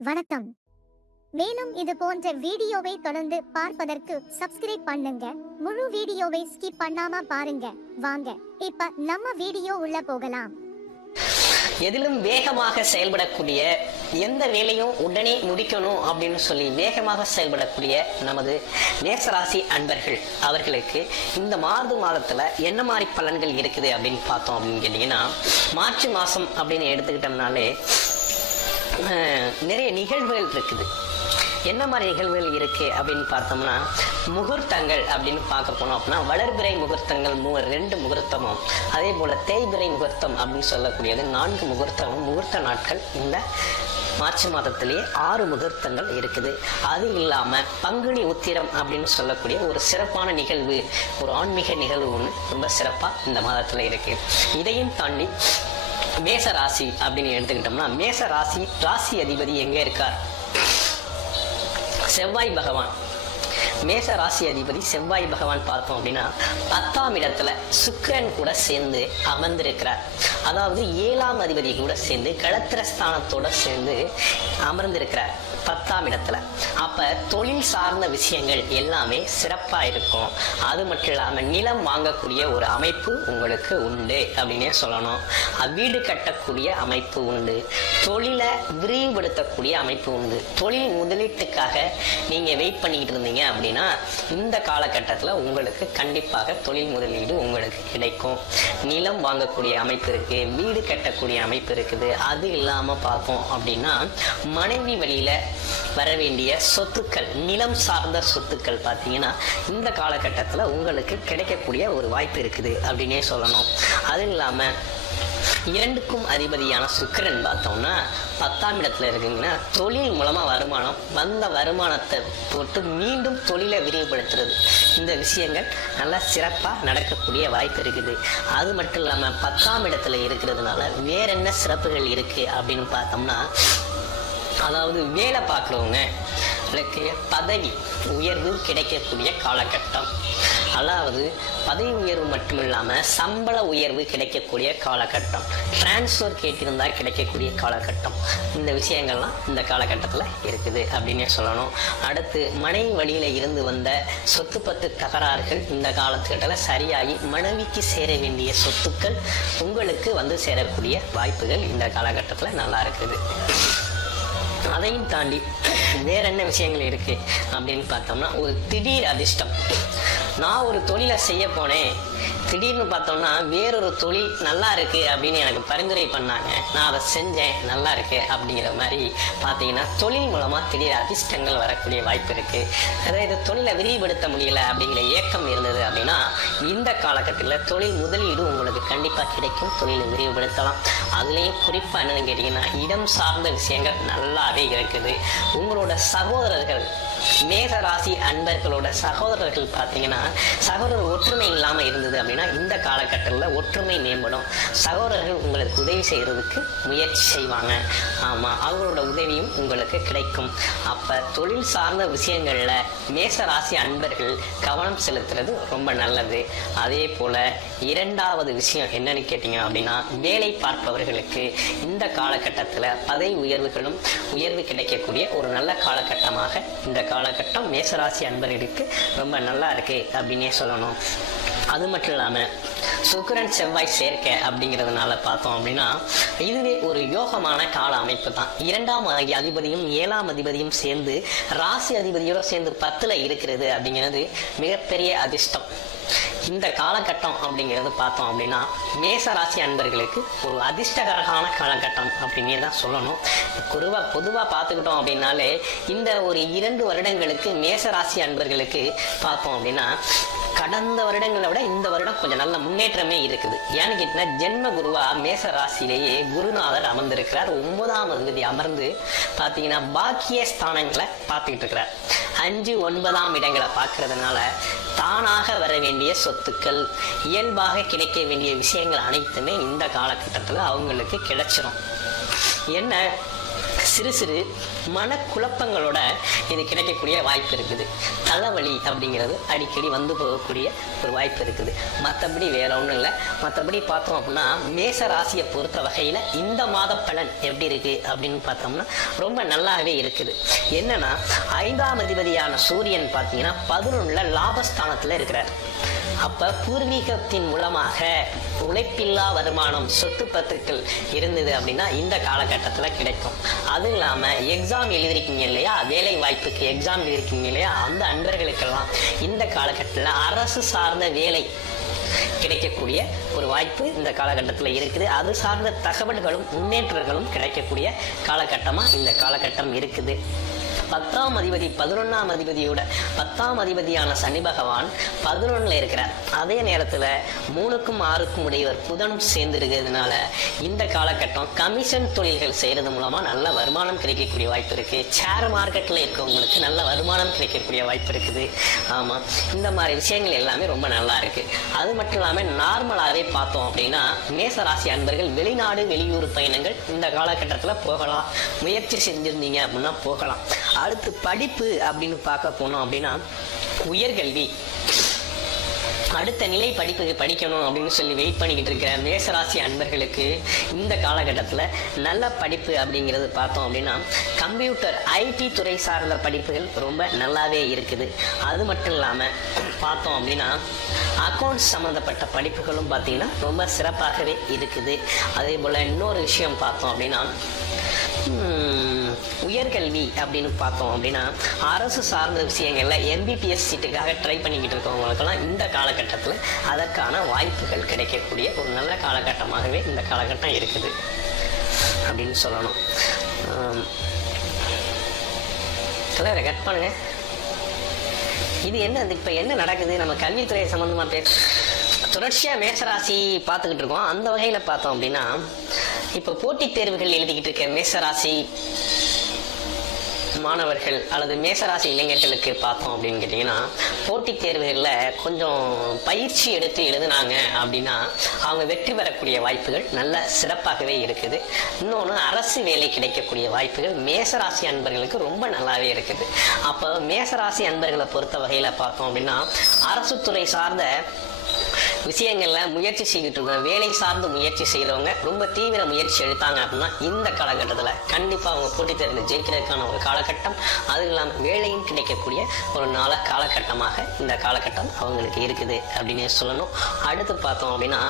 வணக்கம். மேலும் இது போன்ற வீடியோவை தொடர்ந்து பார்ப்பதற்கு சப்ஸ்கிரைப் பண்ணுங்க. முழு வீடியோவை ஸ்கிப் பண்ணாம பாருங்க. வாங்க இப்ப நம்ம வீடியோ உள்ள போகலாம். எதிலும் வேகமாக செயல்படக்கூடிய, எந்த வேலையும் உடனே முடிக்கணும் அப்படின்னு சொல்லி வேகமாக செயல்படக்கூடிய நமது மேசராசி அன்பர்கள் அவர்களுக்கு இந்த மாதத்துல என்ன மாதிரி பலன்கள் இருக்குது அப்படின்னு பார்த்தோம் அப்படின்னு கேட்டீங்கன்னா, மார்ச் மாசம் அப்படின்னு எடுத்துக்கிட்டோம்னாலே நிறைய நிகழ்வுகள் இருக்குது. என்ன மாதிரி நிகழ்வுகள் இருக்கு அப்படின்னு பார்த்தோம்னா, முகூர்த்தங்கள் அப்படின்னு பார்க்க போனோம் அப்படின்னா வளர்பிறை முகூர்த்தங்கள் 2 முகூர்த்தமும், அதே போல தேய்பிறை முகூர்த்தம் அப்படின்னு சொல்லக்கூடியது 4 முகூர்த்தமும் முகூர்த்த நாட்கள் இந்த மார்ச் மாதத்திலேயே 6 முகூர்த்தங்கள் இருக்குது. அது இல்லாம பங்குனி உத்திரம் அப்படின்னு சொல்லக்கூடிய ஒரு சிறப்பான நிகழ்வு, ஒரு ஆன்மீக நிகழ்வு ஒன்று ரொம்ப சிறப்பா இந்த மாதத்துல இருக்கு. இதையும் தாண்டி மேச ராசி அப்படின்னு எடுத்துக்கிட்டோம்னா, மேச ராசி அதிபதி எங்க இருக்கார்? செவ்வாய் பகவான். மேச ராசி அதிபதி செவ்வாய் பகவான் பார்த்தோம் அப்படின்னா 10ஆம் இடத்துல சுக்கிரன் கூட சேர்ந்து அமர்ந்திருக்கிறார். அதாவது 7ஆம் அதிபதி கூட சேர்ந்து களத்திரஸ்தானத்தோட சேர்ந்து அமர்ந்திருக்கிறார் 10ஆம் இடத்துல. அப்ப தொழில் சார்ந்த விஷயங்கள் எல்லாமே சிறப்பா இருக்கும். அது மட்டும் இல்லாம நிலம் வாங்கக்கூடிய ஒரு அமைப்பு உங்களுக்கு உண்டு அப்படின்னே சொல்லணும். வீடு கட்டக்கூடிய அமைப்பு உண்டு, தொழிலை விரிவுபடுத்தக்கூடிய அமைப்பு உண்டு. தொழில் முதலீட்டுக்காக நீங்க வெயிட் பண்ணிக்கிட்டு இருந்தீங்க அப்படின்னா இந்த காலகட்டத்துல உங்களுக்கு கண்டிப்பாக தொழில் முதலீடு உங்களுக்கு கிடைக்கும். நிலம் வாங்கக்கூடிய அமைப்பு இருக்கு, வீடு கட்டக்கூடிய அமைப்பு இருக்குது. அது இல்லாம பார்த்தோம் அப்படின்னா மனைவி வழியில வர வேண்டிய சொத்துக்கள், நிலம் சார்ந்த சொத்துக்கள் பார்த்தீங்கன்னா இந்த காலகட்டத்தில் உங்களுக்கு கிடைக்கக்கூடிய ஒரு வாய்ப்பு இருக்குது அப்படின்னே சொல்லணும். அது இல்லாம 2க்கும் அதிபதியான சுக்கிரன் பார்த்தோம்னா 10ஆம் இடத்துல இருக்குங்கன்னா தொழில் மூலமா வருமானம், வந்த வருமானத்தை போட்டு மீண்டும் தொழிலை விரிவுபடுத்துறது, இந்த விஷயங்கள் நல்லா சிறப்பா நடக்கக்கூடிய வாய்ப்பு இருக்குது. அது மட்டும் இல்லாம 10ஆம் இடத்துல இருக்கிறதுனால வேற என்ன சிறப்புகள் இருக்கு அப்படின்னு பார்த்தோம்னா, அதாவது வேலை பார்க்குறவங்க பதவி உயர்வு கிடைக்கக்கூடிய காலகட்டம். அதாவது பதவி உயர்வு மட்டும் இல்லாம சம்பள உயர்வு கிடைக்கக்கூடிய காலகட்டம், டிரான்ஸ்ஃபர் கேட்டிருந்தா கிடைக்கக்கூடிய காலகட்டம். இந்த விஷயங்கள்லாம் இந்த காலகட்டத்தில் இருக்குது அப்படின்னே சொல்லணும். அடுத்து மனைவி வழியில இருந்து வந்த சொத்து பத்து தகராறுகள் இந்த காலத்துக்கிட்ட சரியாகி மனைவிக்கு சேர வேண்டிய சொத்துக்கள் உங்களுக்கு வந்து சேரக்கூடிய வாய்ப்புகள் இந்த காலகட்டத்தில் நல்லா இருக்குது. அதையும் தாண்டி வேற என்ன விஷயங்கள் இருக்கு அப்படின்னு பார்த்தோம்னா, ஒரு திடீர் அதிர்ஷ்டம். நான் ஒரு தொழிலை செய்ய போனேன், திடீர்னு பார்த்தோம்னா வேறொரு தொழில் நல்லா இருக்கு அப்படின்னு எனக்கு பரிந்துரை பண்ணாங்க, நான் அதை செஞ்சேன், நல்லா இருக்கு அப்படிங்கிற மாதிரி பார்த்தீங்கன்னா தொழில் மூலமா திடீர் அதிர்ஷ்டங்கள் வரக்கூடிய வாய்ப்பு இருக்கு. அதாவது தொழிலை விரிவுபடுத்த முடியல அப்படிங்கிற ஏக்கம் இருந்தது அப்படின்னா இந்த காலகட்டத்தில் தொழில் முதலீடு உங்களுக்கு கண்டிப்பாக கிடைக்கும், தொழிலை விரிவுபடுத்தலாம். அதுலேயும் குறிப்பாக என்னன்னு கேட்டீங்கன்னா இடம் சார்ந்த விஷயங்கள் நல்லாவே இருக்குது. உங்களோட சகோதரர்கள், மேக ராசி அன்பர்களோட சகோதரர்கள் பார்த்தீங்கன்னா சகோதரர் ஒற்றுமை இல்லாமல் இருந்தது அப்படின்னா இந்த காலகட்டத்தில் ஒற்றுமை மேம்படும். சகோதரர்கள் உங்களுக்கு உதவி செய்யறதுக்கு முயற்சி செய்வாங்க. ஆமாம், அவங்களோட உதவியும் உங்களுக்கு கிடைக்கும். அப்போ தொழில் சார்ந்த விஷயங்களில் மேச ராசி அன்பர்கள் கவனம் செலுத்துறது ரொம்ப நல்லது. அதே போல் 2வது விஷயம் என்னன்னு கேட்டீங்க அப்படின்னா, வேலை பார்ப்பவர்களுக்கு இந்த காலகட்டத்தில் பதவி உயர்வு கிடைக்கக்கூடிய ஒரு நல்ல காலகட்டமாக இந்த காலகட்டம் மேசராசி அன்பர்களுக்கு ரொம்ப நல்லா இருக்கு அப்படின்னே சொல்லணும். அது மட்டும் இல்லாம சுக்கிரன் செவ்வாய் சேர்க்கை அப்படிங்கிறதுனால பார்த்தோம் அப்படின்னா இதுவே ஒரு யோகமான கால அமைப்பு தான். 2ஆம் அதிபதியும் 7ஆம் அதிபதியும் சேர்ந்து ராசி அதிபதியோட சேர்ந்து 10ல் இருக்கிறது அப்படிங்கிறது மிகப்பெரிய அதிர்ஷ்டம். இந்த காலகட்டம் அப்படிங்கிறது பார்த்தோம் அப்படின்னா மேச ராசி அன்பர்களுக்கு ஒரு அதிர்ஷ்டகரமான காலகட்டம் அப்படின்னே தான் சொல்லணும். பொதுவாக பார்த்துக்கிட்டோம் அப்படின்னாலே இந்த ஒரு 2 வருடங்களுக்கு மேச ராசி அன்பர்களுக்கு பார்த்தோம் அப்படின்னா கடந்த வருடங்களை விட இந்த வருடம் கொஞ்சம் நல்ல முன்னேற்றமே இருக்குது. ஏன்னு கேட்டீங்கன்னா ஜென்ம குருவா மேச ராசியிலேயே குருநாதர் அமர்ந்திருக்கிறார். 9ஆம் அதிபதி அமர்ந்து பார்த்தீங்கன்னா பாக்கிய ஸ்தானங்களை பார்த்துக்கிட்டு இருக்கிறார். 5, 9ஆம் இடங்களை பார்க்கறதுனால தானாக வர வேண்டிய சொத்துக்கள், இயல்பாக கிடைக்க வேண்டிய விஷயங்கள் அனைத்துமே இந்த காலகட்டத்தில் அவங்களுக்கு கிடைச்சிரும். என்ன சிறு சிறு மனக்குழப்பங்களோட இது கிடைக்கக்கூடிய வாய்ப்பு இருக்குது. தலைவலி அப்படிங்கிறது அடிக்கடி வந்து போகக்கூடிய ஒரு வாய்ப்பு இருக்குது. மற்றபடி வேற ஒன்றும் இல்லை. மற்றபடி பார்த்தோம் அப்படின்னா மேச ராசியை பொறுத்த வகையில் இந்த மாத பலன் எப்படி இருக்கு அப்படின்னு பார்த்தோம்னா ரொம்ப நல்லாவே இருக்குது. என்னன்னா 5ஆம் அதிபதியான சூரியன் பார்த்தீங்கன்னா 11ல் லாபஸ்தானத்தில் இருக்கிறார். அப்ப பூர்வீகத்தின் மூலமாக உழைப்பில்லா வருமானம் சொத்து பத்துக்கள் இருந்தது அப்படின்னா இந்த காலகட்டத்துல கிடைக்கும். அது இல்லாம எக்ஸாம் எழுதிருக்கீங்க இல்லையா, வேலை வாய்ப்புக்கு எக்ஸாம் எழுதிருக்கீங்க இல்லையா, அந்த அன்பர்களுக்கெல்லாம் இந்த காலகட்டத்துல அரசு சார்ந்த வேலை கிடைக்கக்கூடிய ஒரு வாய்ப்பு இந்த காலகட்டத்தில் இருக்குது. அது சார்ந்த தகவல்களும் முன்னேற்றங்களும் கிடைக்கக்கூடிய காலகட்டமா இந்த காலகட்டம் இருக்குது. 10ஆம் அதிபதி 11ஆம் அதிபதியோட 10ஆம் அதிபதியான சனி பகவான் 11ல் இருக்கிறார். அதே நேரத்தில் 3க்கும் 6க்கும் உடையவர் புதனும் சேர்ந்து இருக்கிறதுனால இந்த காலகட்டம் கமிஷன் தொழில்கள் செய்யறது மூலமா நல்ல வருமானம் கிடைக்கக்கூடிய வாய்ப்பு இருக்கு. ஷேர் மார்க்கெட்ல இருக்கவங்களுக்கு நல்ல வருமானம் கிடைக்கக்கூடிய வாய்ப்பு இருக்குது. ஆமா, இந்த மாதிரி விஷயங்கள் எல்லாமே ரொம்ப நல்லா இருக்கு. அது மட்டும் இல்லாம நார்மலாவே பார்த்தோம் அப்படின்னா மேச ராசி அன்பர்கள் வெளிநாடு வெளியூர் பயணங்கள் இந்த காலகட்டத்தில் போகலாம். முயற்சி செஞ்சிருந்தீங்க அப்படின்னா போகலாம். அடுத்து படிப்பு அப்படின்னு பார்க்க போனோம் அப்படின்னா உயர்கல்வி அடுத்த நிலை படிப்பு படிக்கணும் அப்படின்னு சொல்லி வெயிட் பண்ணிக்கிட்டு இருக்கிற மேசராசி அன்பர்களுக்கு இந்த காலகட்டத்தில் நல்ல படிப்பு அப்படிங்கிறது பார்த்தோம் அப்படின்னா கம்ப்யூட்டர் ஐடி துறை சார்ந்த படிப்புகள் ரொம்ப நல்லாவே இருக்குது. அது மட்டும் இல்லாமல் பார்த்தோம் அப்படின்னா அக்கௌண்ட்ஸ் சம்மந்தப்பட்ட படிப்புகளும் பார்த்தீங்கன்னா ரொம்ப சிறப்பாகவே இருக்குது. அதே போல் இன்னொரு விஷயம் பார்த்தோம் அப்படின்னா உயர்கல்வி அப்படின்னு பார்த்தோம் அப்படின்னா அரசு சார்ந்த விஷயங்கள்ல MBBS சீட்டுக்காக ட்ரை பண்ணிக்கிட்டு இருக்கவங்களுக்கெல்லாம் இந்த காலகட்டத்தில் அதற்கான வாய்ப்புகள் கிடைக்கக்கூடிய ஒரு நல்ல காலகட்டமாகவே இந்த காலகட்டம் இருக்குது அப்படின்னு சொல்லணும். கட் பண்ணுங்க. இது என்ன, இப்ப என்ன நடக்குது? நம்ம கல்வித்துறை சம்பந்தமா தொடர்ச்சியா மேசராசி பார்த்துக்கிட்டு இருக்கோம். அந்த வகையில பார்த்தோம் அப்படின்னா இப்ப போட்டித் தேர்வுகள் எழுதிக்கிட்டு இருக்க மேசராசி மாணவர்கள் அல்லது மேசராசி இளைஞர்களுக்கு பார்த்தோம் அப்படின்னு கேட்டிங்கன்னா போட்டித் தேர்வுகளில் கொஞ்சம் பயிற்சி எடுத்து எழுதுனாங்க அப்படின்னா அவங்க வெற்றி பெறக்கூடிய வாய்ப்புகள் நல்ல சிறப்பாகவே இருக்குது. இன்னொன்று அரசு வேலை கிடைக்கக்கூடிய வாய்ப்புகள் மேசராசி அன்பர்களுக்கு ரொம்ப நல்லாவே இருக்குது. அப்போ மேசராசி அன்பர்களை பொறுத்த வகையில் பார்த்தோம் அப்படின்னா அரசு துறை சார்ந்த விஷயங்கள்ல முயற்சி செய்துட்டு இருக்கோம். வேலை சார்ந்து முயற்சி செய்யறவங்க ரொம்ப தீவிர முயற்சி எடுத்தாங்க அப்படின்னா இந்த காலகட்டத்துல கண்டிப்பா அவங்க போட்டித் தேர்வில் ஜெயிக்கிறதுக்கான ஒரு காலகட்டம், அது இல்லாமல் வேலையும் கிடைக்கக்கூடிய ஒரு காலகட்டமாக இந்த காலகட்டம் அவங்களுக்கு இருக்குது அப்படின்னு சொல்லணும். அடுத்து பார்த்தோம் அப்படின்னா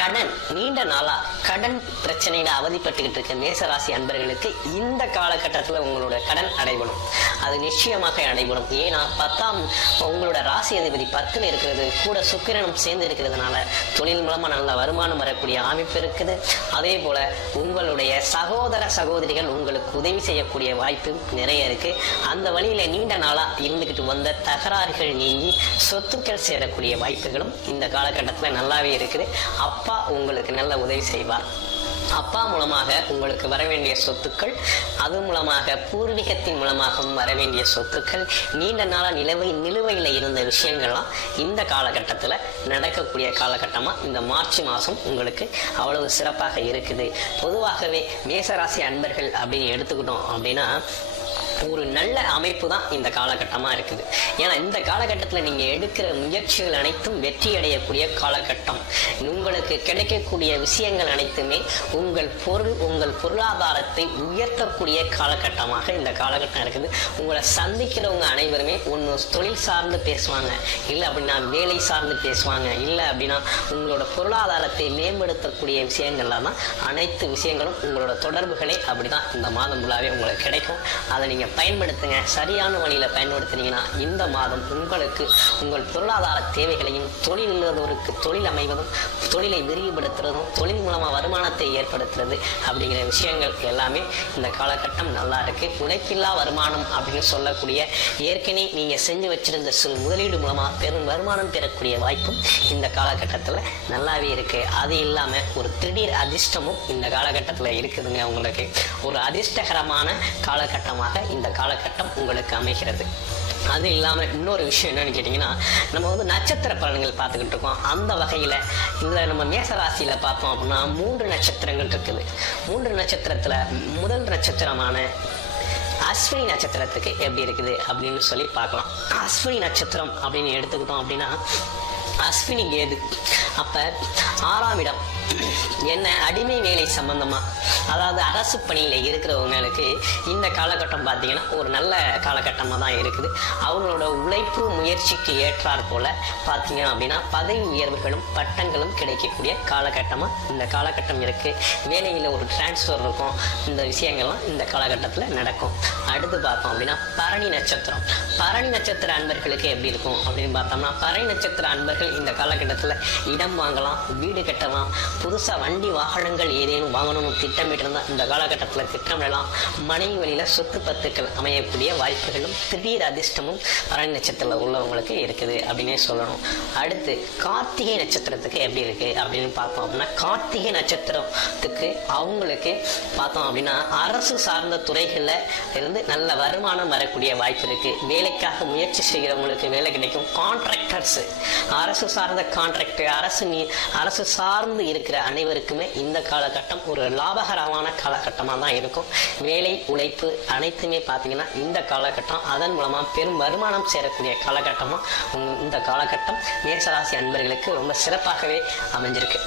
கடன், நீண்ட நாளா கடன் பிரச்சனையில அவதிப்பட்டுக்கிட்டு இருக்க மேசராசி அன்பர்களுக்கு இந்த காலகட்டத்துல உங்களோட கடன் அடைபடும். அது நிச்சயமாக அடைபடும். ஏன்னா 10ஆம் உங்களோட ராசி அதிபதி 10ல் இருக்கிறது கூட சுக்கிரனும் சேர்ந்து இருக்கிறதுனால தொழில் மூலமா நல்ல வருமானம் வரக்கூடிய அமைப்பு இருக்குது. அதே போல உங்களுடைய சகோதர சகோதரிகள் உங்களுக்கு உதவி செய்யக்கூடிய வாய்ப்பு நிறைய இருக்கு. அந்த வழியில நீண்ட நாளா இருந்துகிட்டு வந்த தகராறுகள் நீங்கி சொத்துக்கள் சேரக்கூடிய வாய்ப்புகளும் இந்த காலகட்டத்தில் நல்லாவே இருக்குது. அப்பா உங்களுக்கு நல்ல உதவி செய்வார். அப்பா மூலமாக உங்களுக்கு வர வேண்டிய சொத்துக்கள், அது மூலமாக பூர்வீகத்தின் மூலமாகவும் வர வேண்டிய சொத்துக்கள், நீண்ட நாளா நிலுவையில் இருந்த விஷயங்கள்லாம் இந்த காலகட்டத்தில் நடக்கக்கூடிய காலகட்டமா இந்த மார்ச் மாதம் உங்களுக்கு அவ்வளவு சிறப்பாக இருக்குது. பொதுவாகவே மேசராசி அன்பர்கள் அப்படின்னு எடுத்துக்கிட்டோம் அப்படின்னா ஒரு நல்ல அமைப்பு தான் இந்த காலகட்டமா இருக்குது. ஏன்னா இந்த காலகட்டத்தில் நீங்க எடுக்கிற முயற்சிகள் அனைத்தும் வெற்றி அடையக்கூடிய காலகட்டம். உங்களுக்கு கிடைக்கக்கூடிய விஷயங்கள் அனைத்துமே உங்கள் பொருளாதாரத்தை உயர்த்தக்கூடிய காலகட்டமாக இந்த காலகட்டம் இருக்குது. உங்களை சந்திக்கிறவங்க அனைவருமே ஒன்று தொழில் சார்ந்து பேசுவாங்க, இல்லை அப்படின்னா வேலை சார்ந்து பேசுவாங்க, இல்லை அப்படின்னா உங்களோட பொருளாதாரத்தை மேம்படுத்தக்கூடிய விஷயங்கள்லாம் தான் அனைத்து விஷயங்களும் உங்களோட தொடர்புகளே அப்படிதான் இந்த மாதம் ஃபுல்லாவே உங்களுக்கு கிடைக்கும். அதை நீங்க பயன்படுத்துங்க. சரியான வழியில பயன்படுத்தினீங்கன்னா இந்த மாதம் உங்களுக்கு உங்கள் பொருளாதார தேவைகளையும், தொழில் இல்லாதவருக்கு தொழில் அமைவதும், தொழிலை விரிவுபடுத்துறதும், தொழில் மூலமா வருமானத்தை ஏற்படுத்துறது அப்படிங்கிற விஷயங்கள் எல்லாமே இந்த காலகட்டம் நல்லா இருக்கு. உழைப்பில்லா வருமானம் அப்படின்னு சொல்லக்கூடிய ஏற்கனவே நீங்க செஞ்சு வச்சிருந்த முதலீடு மூலமா பெரும் வருமானம் பெறக்கூடிய வாய்ப்பும் இந்த காலகட்டத்துல நல்லாவே இருக்கு. அது இல்லாம ஒரு திடீர் அதிர்ஷ்டமும் இந்த காலகட்டத்துல இருக்குதுங்க. உங்களுக்கு ஒரு அதிர்ஷ்டகரமான காலகட்டமாக இந்த காலகட்டம் உங்களுக்கு அமைகிறது. அது இல்லாமல் இன்னொரு விஷயம் என்னன்னு கேட்டிங்கன்னா, நம்ம வந்து நட்சத்திர பலன்கள் பார்த்துக்கிட்டு இருக்கோம். அந்த வகையில் இந்த நம்ம மேசராசியில் பார்த்தோம் அப்படின்னா 3 நட்சத்திரங்கள் இருக்குது. 3 நட்சத்திரத்தில் முதல் நட்சத்திரமான அஸ்வினி நட்சத்திரத்துக்கு எப்படி இருக்குது அப்படின்னு சொல்லி பார்க்கலாம். அஸ்வினி நட்சத்திரம் அப்படின்னு எடுத்துக்கிட்டோம் அப்படின்னா, அஸ்வினி கேது அப்ப 6ஆம் இடம் என்ன அடிமை வேலை சம்பந்தமா, அதாவது அரசு பணியில இருக்கிறவங்களுக்கு இந்த காலகட்டம் பார்த்தீங்கன்னா ஒரு நல்ல காலகட்டமாக தான் இருக்குது. அவங்களோட உழைப்பு முயற்சிக்கு ஏற்றாற் போல பார்த்தீங்க அப்படின்னா பதவி உயர்வுகளும் பட்டங்களும் கிடைக்கக்கூடிய காலகட்டமாக இந்த காலகட்டம் இருக்கு. வேலையில் ஒரு டிரான்ஸ்ஃபர் இருக்கும். இந்த விஷயங்கள்லாம் இந்த காலகட்டத்தில் நடக்கும். அடுத்து பார்த்தோம் அப்படின்னா பரணி நட்சத்திரம். பரணி நட்சத்திர அன்பர்களுக்கு எப்படி இருக்கும் அப்படின்னு பார்த்தோம்னா, பரணி நட்சத்திர அன்பர்கள் இந்த காலகட்டத்தில் இடம் வாங்கலாம், வீடு கட்டலாம், புதுசாக வண்டி வாகனங்கள் ஏதேனும் வாங்கணும்னு திட்டமிட்டு இருந்தால் இந்த காலகட்டத்தில் திட்டமிடலாம். மனைவி வழியில் சொத்து பத்துக்கள் அமையக்கூடிய வாய்ப்புகளும் திடீர் அதிர்ஷ்டமும் பரணி நட்சத்திரத்தில் உள்ளவங்களுக்கு இருக்குது அப்படின்னே சொல்லணும். அடுத்து கார்த்திகை நட்சத்திரத்துக்கு எப்படி இருக்கு அப்படின்னு பார்த்தோம் அப்படின்னா, கார்த்திகை நட்சத்திரத்துக்கு அவங்களுக்கு பார்த்தோம் அப்படின்னா அரசு சார்ந்த துறைகளில் இருந்து நல்ல வருமானம் வரக்கூடிய வாய்ப்பு இருக்கு. வேலைக்காக முயற்சி செய்கிறவங்களுக்கு வேலை கிடைக்கும். கான்ட்ராக்டர்ஸ், அரசு சார்ந்த கான்ட்ராக்டர், அரசு சார்ந்து இருக்கிற அனைவருக்குமே இந்த காலகட்டம் ஒரு லாபகரமான காலகட்டமாக தான் இருக்கும். வேலை உழைப்பு அனைத்துமே பார்த்தீங்கன்னா இந்த காலகட்டம் அதன் மூலமாக பெரும் வருமானம் சேரக்கூடிய காலகட்டமாக இந்த காலகட்டம் மேசராசி அன்பர்களுக்கு ரொம்ப சிறப்பாகவே அமைஞ்சிருக்கு.